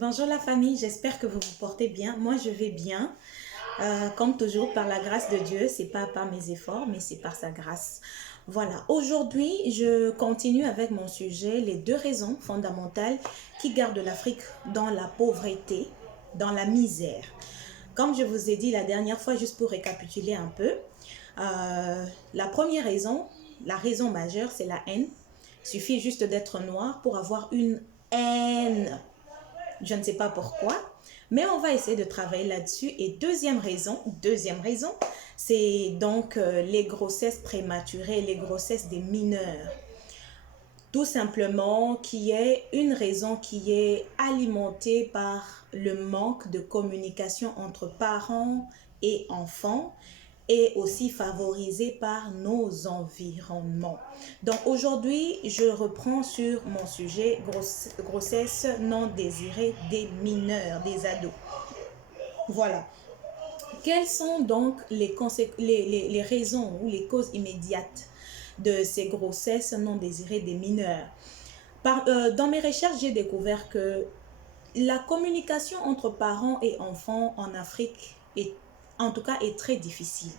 Bonjour la famille, j'espère que vous vous portez bien. Moi, je vais bien. Comme toujours, par la grâce de Dieu, c'est pas par mes efforts, mais c'est par sa grâce. Voilà, aujourd'hui, je continue avec mon sujet, les deux raisons fondamentales qui gardent l'Afrique dans la pauvreté, dans la misère. Comme je vous ai dit la dernière fois, juste pour récapituler un peu, la première raison, la raison majeure, c'est la haine. Il suffit juste d'être noir pour avoir une haine. Je ne sais pas pourquoi, mais on va essayer de travailler là-dessus. Et deuxième raison, c'est donc les grossesses prématurées, les grossesses des mineurs. Tout simplement qui est une raison qui est alimentée par le manque de communication entre parents et enfants et aussi favorisée par nos environnements. Donc aujourd'hui, je reprends sur mon sujet grossesse non désirée des mineurs, des ados. Voilà. Quelles sont donc les raisons ou les causes immédiates de ces grossesses non désirées des mineurs? Dans mes recherches, j'ai découvert que la communication entre parents et enfants en Afrique en tout cas, est très difficile.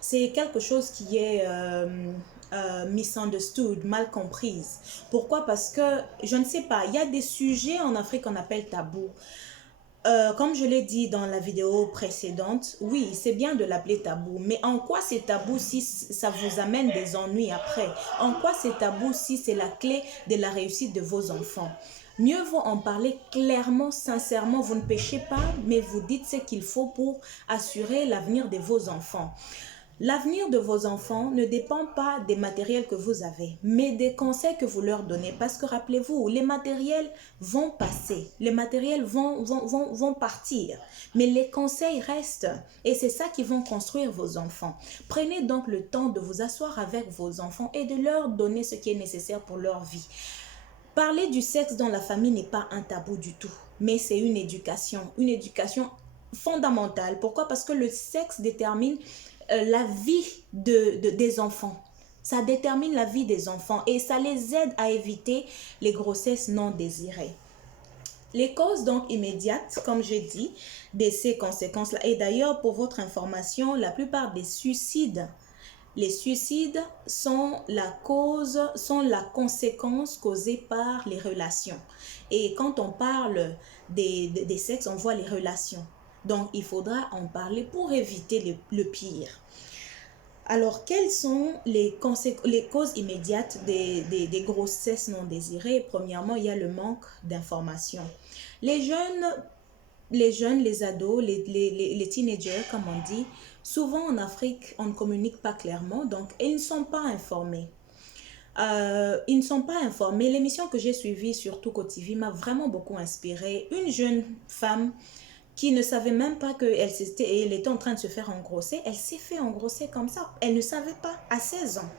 C'est quelque chose qui est misunderstood, mal comprise. Pourquoi? Parce que, je ne sais pas, il y a des sujets en Afrique qu'on appelle tabous. Comme je l'ai dit dans la vidéo précédente, oui, c'est bien de l'appeler tabou, mais en quoi c'est tabou si ça vous amène des ennuis après? En quoi c'est tabou si c'est la clé de la réussite de vos enfants? Mieux vaut en parler clairement, sincèrement. Vous ne péchez pas, mais vous dites ce qu'il faut pour assurer l'avenir de vos enfants. L'avenir de vos enfants ne dépend pas des matériels que vous avez, mais des conseils que vous leur donnez. Parce que rappelez-vous, les matériels vont passer, les matériels vont partir, mais les conseils restent. Et c'est ça qui vont construire vos enfants. Prenez donc le temps de vous asseoir avec vos enfants et de leur donner ce qui est nécessaire pour leur vie. Parler du sexe dans la famille n'est pas un tabou du tout, mais c'est une éducation fondamentale. Pourquoi? Parce que le sexe détermine la vie des enfants. Ça détermine la vie des enfants et ça les aide à éviter les grossesses non désirées. Les causes donc immédiates, comme je dis, de ces conséquences-là, et d'ailleurs pour votre information, la plupart des suicides, les suicides sont la conséquence causée par les relations. Et quand on parle des sexes, on voit les relations. Donc, il faudra en parler pour éviter le pire. Alors, quelles sont les causes immédiates des grossesses non désirées? Premièrement, il y a le manque d'information. Les jeunes, les ados, les teenagers, comme on dit, souvent en Afrique, on ne communique pas clairement, donc ils ne sont pas informés. Ils ne sont pas informés. L'émission que j'ai suivie sur Tuko TV m'a vraiment beaucoup inspirée. Une jeune femme qui ne savait même pas qu'elle était en train de se faire engrosser, elle s'est fait engrosser comme ça. Elle ne savait pas à 16 ans.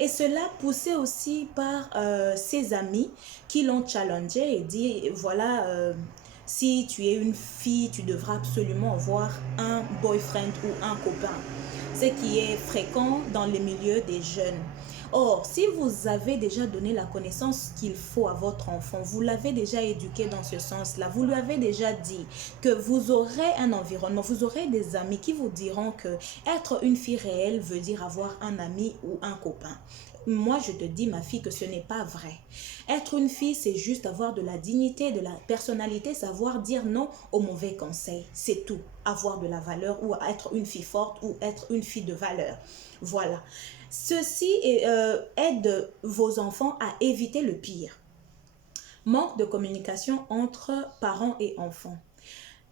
Et cela poussé aussi par ses amis qui l'ont challengé et dit, voilà, si tu es une fille, tu devras absolument avoir un boyfriend ou un copain. Ce qui est fréquent dans les milieux des jeunes. Or, si vous avez déjà donné la connaissance qu'il faut à votre enfant, vous l'avez déjà éduqué dans ce sens-là, vous lui avez déjà dit que vous aurez un environnement, vous aurez des amis qui vous diront que être une fille réelle veut dire avoir un ami ou un copain. Moi, je te dis, ma fille, que ce n'est pas vrai. Être une fille, c'est juste avoir de la dignité, de la personnalité, savoir dire non aux mauvais conseils. C'est tout. Avoir de la valeur ou être une fille forte ou être une fille de valeur. Voilà. Ceci aide vos enfants à éviter le pire. Manque de communication entre parents et enfants.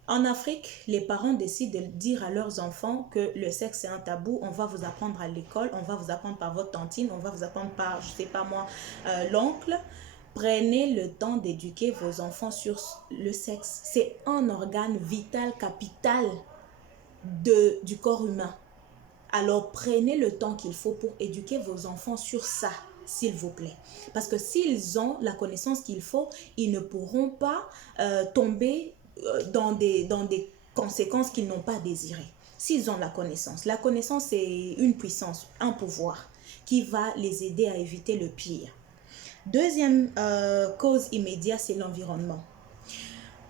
En Afrique, les parents décident de dire à leurs enfants que le sexe est un tabou. On va vous apprendre à l'école, on va vous apprendre par votre tantine, on va vous apprendre par, je sais pas moi, l'oncle. Prenez le temps d'éduquer vos enfants sur le sexe. C'est un organe vital, capital du corps humain. Alors prenez le temps qu'il faut pour éduquer vos enfants sur ça, s'il vous plaît. Parce que s'ils ont la connaissance qu'il faut, ils ne pourront pas tomber dans des conséquences qu'ils n'ont pas désirées. S'ils ont la connaissance c'est une puissance, un pouvoir qui va les aider à éviter le pire. Deuxième cause immédiate, c'est l'environnement.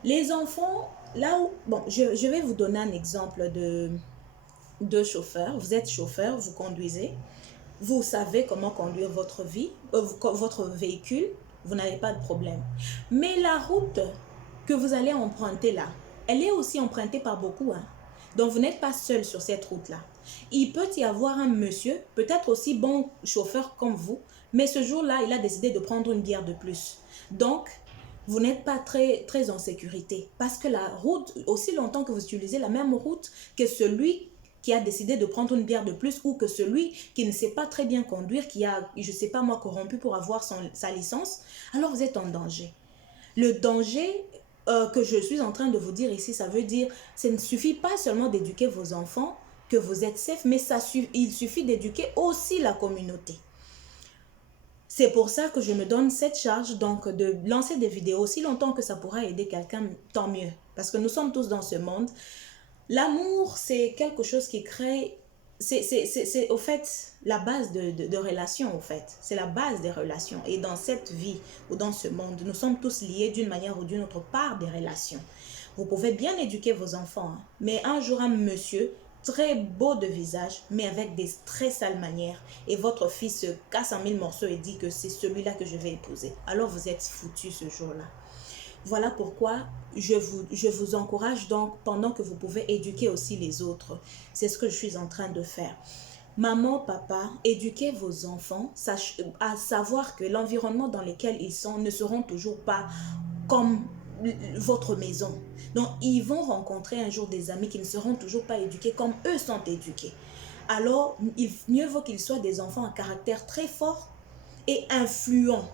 Les enfants, là où... Bon, je vais vous donner un exemple de chauffeur. Vous êtes chauffeur, vous conduisez. Vous savez comment conduire votre véhicule. Vous n'avez pas de problème. Mais la route que vous allez emprunter là, elle est aussi empruntée par beaucoup. Hein. Donc, vous n'êtes pas seul sur cette route-là. Il peut y avoir un monsieur, peut-être aussi bon chauffeur comme vous, mais ce jour-là, il a décidé de prendre une bière de plus. Donc, vous n'êtes pas très en sécurité. Parce que la route, aussi longtemps que vous utilisez la même route que celui qui a décidé de prendre une bière de plus ou que celui qui ne sait pas très bien conduire, qui a, je ne sais pas moi, corrompu pour avoir sa licence, alors vous êtes en danger. Le danger que je suis en train de vous dire ici, ça veut dire, ça ne suffit pas seulement d'éduquer vos enfants, que vous êtes safe, mais il suffit d'éduquer aussi la communauté. C'est pour ça que je me donne cette charge donc de lancer des vidéos aussi longtemps que ça pourra aider quelqu'un, tant mieux. Parce que nous sommes tous dans ce monde. L'amour, c'est quelque chose qui crée... C'est au fait la base de relations, au fait. C'est la base des relations. Et dans cette vie ou dans ce monde, nous sommes tous liés d'une manière ou d'une autre par des relations. Vous pouvez bien éduquer vos enfants, hein, mais un jour un monsieur très beau de visage, mais avec des très sales manières, et votre fils se casse en mille morceaux et dit que c'est celui-là que je vais épouser. Alors vous êtes foutu ce jour-là. Voilà pourquoi je vous encourage donc, pendant que vous pouvez éduquer aussi les autres. C'est ce que je suis en train de faire. Maman, papa, éduquez vos enfants à savoir que l'environnement dans lequel ils sont ne seront toujours pas comme votre maison. Donc, ils vont rencontrer un jour des amis qui ne seront toujours pas éduqués comme eux sont éduqués. Alors, mieux vaut qu'ils soient des enfants à caractère très fort et influents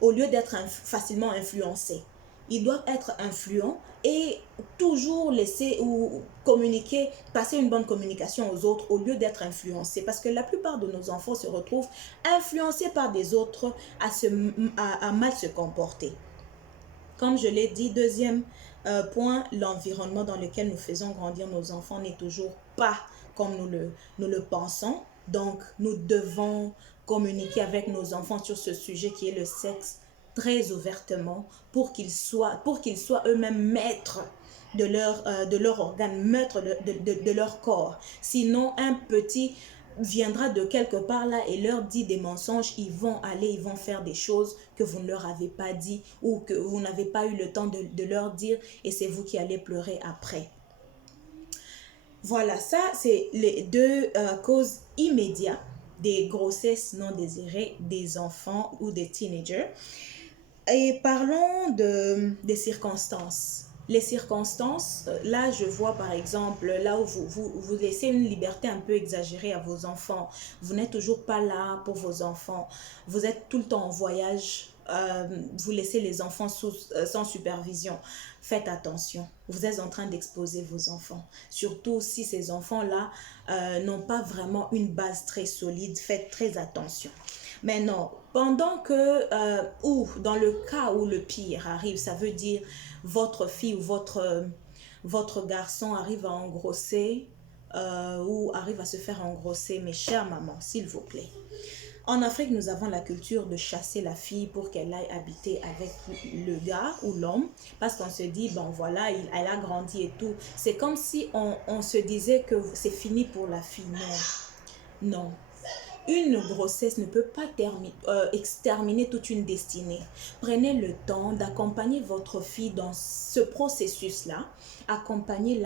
au lieu d'être facilement influencés. Ils doivent être influents et toujours laisser ou communiquer, passer une bonne communication aux autres au lieu d'être influencés. Parce que la plupart de nos enfants se retrouvent influencés par des autres à mal se comporter. Comme je l'ai dit, deuxième point, l'environnement dans lequel nous faisons grandir nos enfants n'est toujours pas comme nous le pensons. Donc, nous devons communiquer avec nos enfants sur ce sujet qui est le sexe très ouvertement pour qu'ils soient eux-mêmes maîtres de leur organe, maîtres de leur corps. Sinon, un petit viendra de quelque part là et leur dit des mensonges, ils vont faire des choses que vous ne leur avez pas dit ou que vous n'avez pas eu le temps de leur dire et c'est vous qui allez pleurer après. Voilà, ça c'est les deux causes immédiates des grossesses non désirées des enfants ou des teenagers. Et parlons des circonstances. Les circonstances, là je vois par exemple, là où vous laissez une liberté un peu exagérée à vos enfants, vous n'êtes toujours pas là pour vos enfants, vous êtes tout le temps en voyage, vous laissez les enfants sans supervision, faites attention, vous êtes en train d'exposer vos enfants, surtout si ces enfants-là n'ont pas vraiment une base très solide, faites très attention. Maintenant, pendant que, ou dans le cas où le pire arrive, ça veut dire votre fille ou votre garçon arrive à engrosser ou arrive à se faire engrosser, mes chères mamans, s'il vous plaît. En Afrique, nous avons la culture de chasser la fille pour qu'elle aille habiter avec le gars ou l'homme, parce qu'on se dit, bon voilà, elle a grandi et tout. C'est comme si on se disait que c'est fini pour la fille. Non, non. Une grossesse ne peut pas exterminer toute une destinée. Prenez le temps d'accompagner votre fille dans ce processus-là. Accompagnez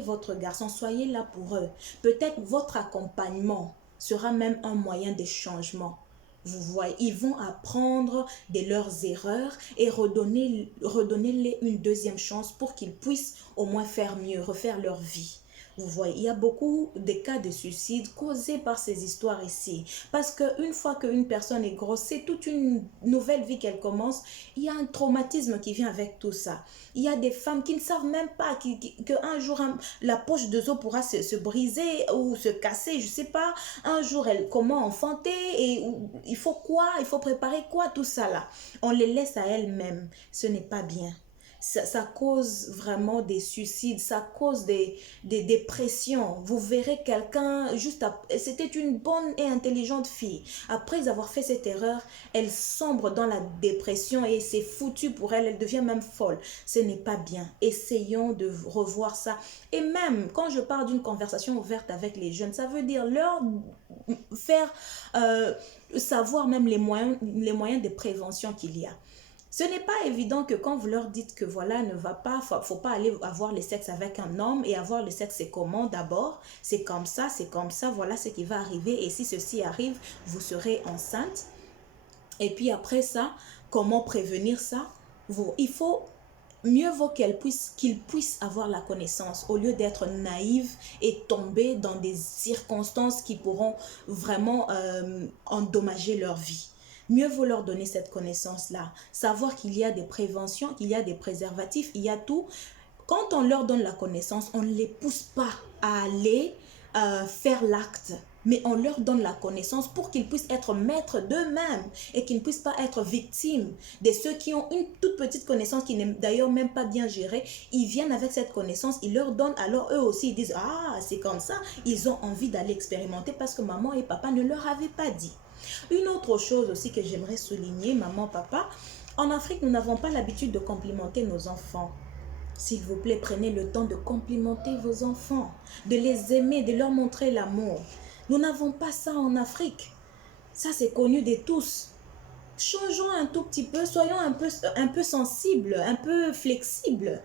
votre garçon, soyez là pour eux. Peut-être votre accompagnement sera même un moyen de changement. Vous voyez, ils vont apprendre de leurs erreurs et redonnez-les une deuxième chance pour qu'ils puissent au moins faire mieux, refaire leur vie. Vous voyez, il y a beaucoup de cas de suicide causés par ces histoires ici. Parce qu'une fois qu'une personne est grosse, c'est toute une nouvelle vie qu'elle commence. Il y a un traumatisme qui vient avec tout ça. Il y a des femmes qui ne savent même pas qu'un jour la poche de os pourra se briser ou se casser, je ne sais pas. Un jour, comment enfanter et il faut quoi, il faut préparer quoi, tout ça là. On les laisse à elles-mêmes. Ce n'est pas bien. Ça cause vraiment des suicides, ça cause des dépressions. Vous verrez quelqu'un, c'était une bonne et intelligente fille. Après avoir fait cette erreur, elle sombre dans la dépression et c'est foutu pour elle, elle devient même folle. Ce n'est pas bien. Essayons de revoir ça. Et même quand je parle d'une conversation ouverte avec les jeunes, ça veut dire leur faire savoir même les moyens de prévention qu'il y a. Ce n'est pas évident que quand vous leur dites que voilà, ne va pas, faut pas aller avoir le sexe avec un homme et avoir le sexe c'est comment d'abord, c'est comme ça, voilà ce qui va arriver et si ceci arrive, vous serez enceinte. Et puis après ça, comment prévenir ça? Il faut mieux vaut qu'il puisse avoir la connaissance au lieu d'être naïf et tomber dans des circonstances qui pourront vraiment endommager leur vie. Mieux vaut leur donner cette connaissance-là. Savoir qu'il y a des préventions, qu'il y a des préservatifs, il y a tout. Quand on leur donne la connaissance, on ne les pousse pas à aller faire l'acte, mais on leur donne la connaissance pour qu'ils puissent être maîtres d'eux-mêmes et qu'ils ne puissent pas être victimes de ceux qui ont une toute petite connaissance qui n'est d'ailleurs même pas bien gérée. Ils viennent avec cette connaissance, ils leur donnent, alors eux aussi ils disent « Ah, c'est comme ça ». Ils ont envie d'aller expérimenter parce que maman et papa ne leur avaient pas dit. Une autre chose aussi que j'aimerais souligner, maman, papa, en Afrique, nous n'avons pas l'habitude de complimenter nos enfants. S'il vous plaît, prenez le temps de complimenter vos enfants, de les aimer, de leur montrer l'amour. Nous n'avons pas ça en Afrique. Ça, c'est connu de tous. Changeons un tout petit peu, soyons un peu sensibles, un peu flexibles.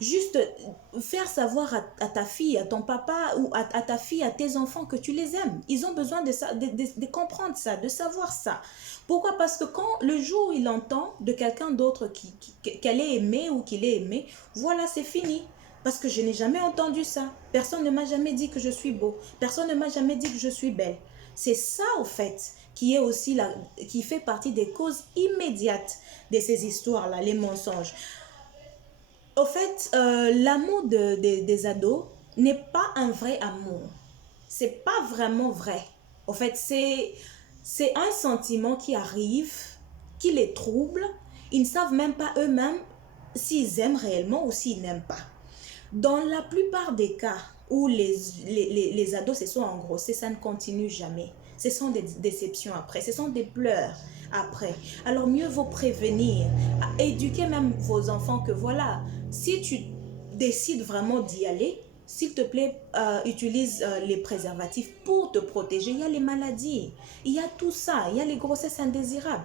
Juste faire savoir à ta fille, à ton papa ou à ta fille, à tes enfants que tu les aimes. Ils ont besoin de ça, de comprendre ça, de savoir ça. Pourquoi? Parce que quand le jour où il entend de quelqu'un d'autre qu'elle est aimée ou qu'il est aimé, voilà, c'est fini. Parce que je n'ai jamais entendu ça. Personne ne m'a jamais dit que je suis beau. Personne ne m'a jamais dit que je suis belle. C'est ça, au fait, qui fait partie des causes immédiates de ces histoires-là, les mensonges. Au fait, l'amour des ados n'est pas un vrai amour. C'est pas vraiment vrai. Au fait, c'est un sentiment qui arrive, qui les trouble. Ils ne savent même pas eux-mêmes s'ils aiment réellement ou s'ils n'aiment pas. Dans la plupart des cas où les ados se sont engrossés, ça ne continue jamais. Ce sont des déceptions après, ce sont des pleurs après. Alors mieux vaut prévenir, éduquer même vos enfants que voilà, si tu décides vraiment d'y aller, s'il te plaît, utilise les préservatifs pour te protéger. Il y a les maladies, il y a tout ça, il y a les grossesses indésirables.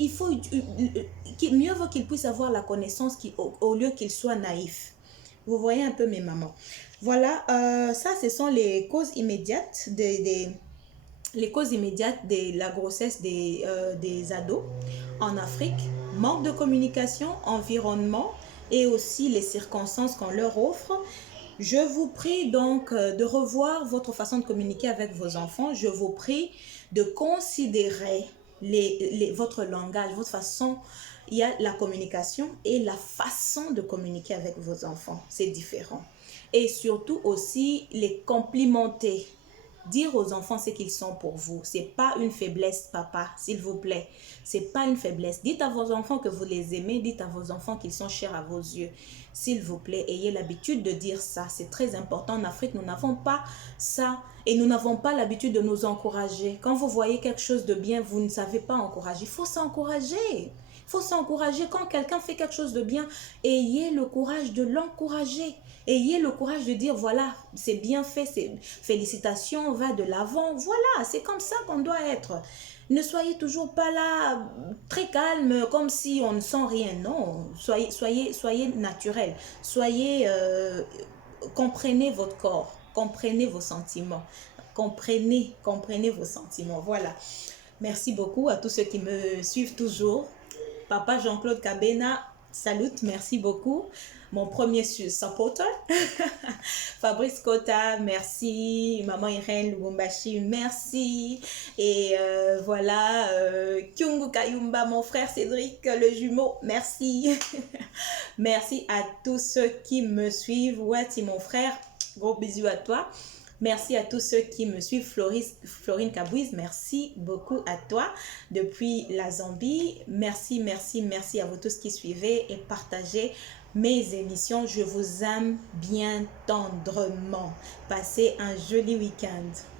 Il faut, mieux vaut qu'ils puissent avoir la connaissance au lieu qu'ils soient naïfs. Vous voyez un peu mes mamans. Voilà, ça, ce sont les causes immédiates les causes immédiates de la grossesse des ados en Afrique. Manque de communication, environnement et aussi les circonstances qu'on leur offre. Je vous prie donc de revoir votre façon de communiquer avec vos enfants. Je vous prie de considérer votre langage, votre façon. Il y a la communication et la façon de communiquer avec vos enfants. C'est différent. Et surtout aussi les complimenter. Dire aux enfants ce qu'ils sont pour vous. C'est pas une faiblesse, papa, s'il vous plaît. C'est pas une faiblesse. Dites à vos enfants que vous les aimez. Dites à vos enfants qu'ils sont chers à vos yeux. S'il vous plaît, ayez l'habitude de dire ça. C'est très important. En Afrique, nous n'avons pas ça. Et nous n'avons pas l'habitude de nous encourager. Quand vous voyez quelque chose de bien, vous ne savez pas encourager. Il faut s'encourager. Il faut s'encourager. Quand quelqu'un fait quelque chose de bien, ayez le courage de l'encourager. Ayez le courage de dire, voilà, c'est bien fait, félicitations, on va de l'avant. Voilà, c'est comme ça qu'on doit être. Ne soyez toujours pas là, très calme, comme si on ne sent rien. Non, soyez naturel. Comprenez votre corps, comprenez vos sentiments. Comprenez vos sentiments. Voilà. Merci beaucoup à tous ceux qui me suivent toujours. Papa Jean-Claude Kabena, salut, merci beaucoup. Mon premier supporter, Fabrice Kota, merci. Maman Irène Lubumbashi, merci. Et voilà, Kyungu Kayumba, mon frère Cédric, le jumeau, merci. Merci à tous ceux qui me suivent. Wati, mon frère, gros bisous à toi. Merci à tous ceux qui me suivent. Florine Kabouiz, merci beaucoup à toi depuis la Zambie. Merci, merci, merci à vous tous qui suivez et partagez mes émissions. Je vous aime bien tendrement. Passez un joli week-end.